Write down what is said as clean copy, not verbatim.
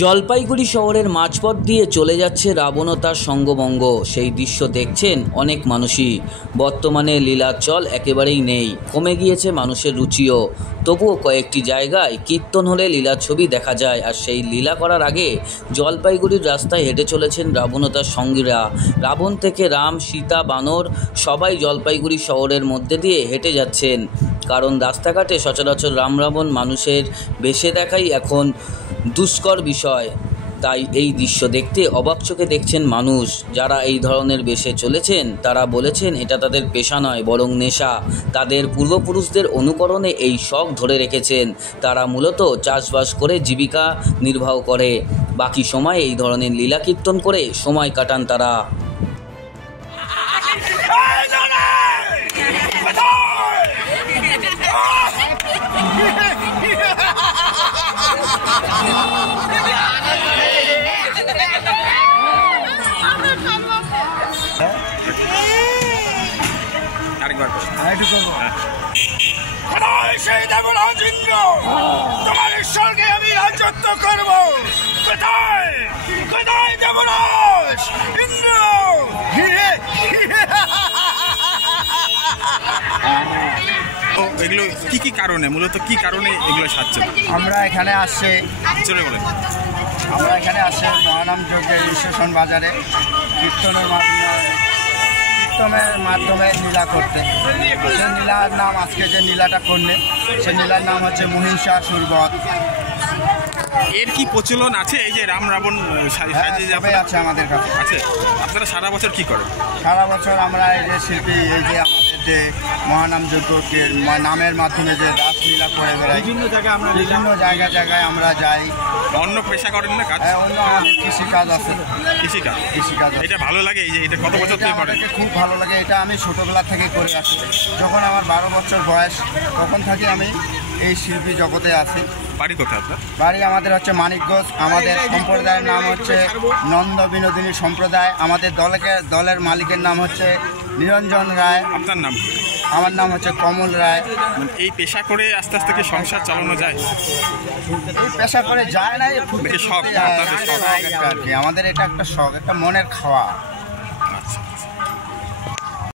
জলপাইগুড়ি শহরের মাঝপথ দিয়ে চলে যাচ্ছে রাবণ ও তার সঙ্গবঙ্গ। সেই দৃশ্য দেখছেন অনেক মানুষই। বর্তমানে লীলার চল একেবারেই নেই, কমে গিয়েছে মানুষের রুচিও। তবুও কয়েকটি জায়গায় কীর্তন হলে লীলার ছবি দেখা যায়। আর সেই লীলা করার আগে জলপাইগুড়ির রাস্তায় হেঁটে চলেছেন রাবণ ও তার সঙ্গীরা। রাবণ থেকে রাম, সীতা, বানর সবাই জলপাইগুড়ি শহরের মধ্যে দিয়ে হেঁটে যাচ্ছেন। কারণ রাস্তাঘাটে সচরাচর রাম রাবণ মানুষের বেশে দেখাই এখন দুষ্কর বিষয়। তাই এই দৃশ্য দেখতে অবাক চোখে দেখছেন মানুষ। যারা এই ধরনের বেশে চলেছেন তারা বলেছেন এটা তাদের পেশা নয়, বরং নেশা। তাদের পূর্বপুরুষদের অনুকরণে এই শখ ধরে রেখেছেন। তারা মূলত চাষবাস করে জীবিকা নির্বাহ করে। বাকি সময় এই ধরনের লীলা কীর্তন করে সময় কাটান তারা। তোমার ঈশ্বরকে আমি রাজত্ব করব। কোথায় কোথায় দেবরাজ ইন্দ্র? এগুলো কি কি কারণে, মূলত কি কারণে এগুলো সাজছে? আমরা এখানে আসছে মহানাম যজ্ঞের স্টেশন বাজারে কীর্তনের মাধ্যমে লীলা করতে। সে লীলার নাম, আজকে যে লীলাটা করলে সে লীলার নাম হচ্ছে মহিষাসুর বধ। এর কি প্রচলন আছে? এই যে রাম রাবণ আছে আমাদের কাছে আছে। আপনারা সারা বছর কি করেন? সারা বছর আমরা এই যে শিল্পী, এই যে আমাদের যে মহানাম যজ্ঞকে নামের মাধ্যমে যে রাসলীলা করে বেড়াই, বিভিন্ন জায়গায় আমরা যাই। অন্য পেশা করেন না কাজ? অন্য আমাদের কৃষিকাজ আছে। কৃষিকাজ এটা ভালো লাগে? এই যে এটা কত বছর থেকে করেন? খুব ভালো লাগে। এটা আমি ছোটোবেলা থেকে করে আসি। যখন আমার 12 বছর বয়স তখন থেকে আমি এই শিল্পী জগতে আছি। বাড়ি কোথায় আপনার? বাড়ি আমাদের হচ্ছে মানিকগঞ্জ। আমাদের সম্প্রদায়ের নাম হচ্ছে নন্দ বিনোদিনী সম্প্রদায়। আমাদের দলের মালিকের নাম হচ্ছে নিরঞ্জন রায়। আপনার নাম? আমার নাম হচ্ছে কমল রায়। এই পেশা করে আস্তে আস্তে কি সংসার চালানো যায়? এই পেশা করে যায় না, শখ। আমাদের এটা একটা শখ, একটা মনের খাওয়া।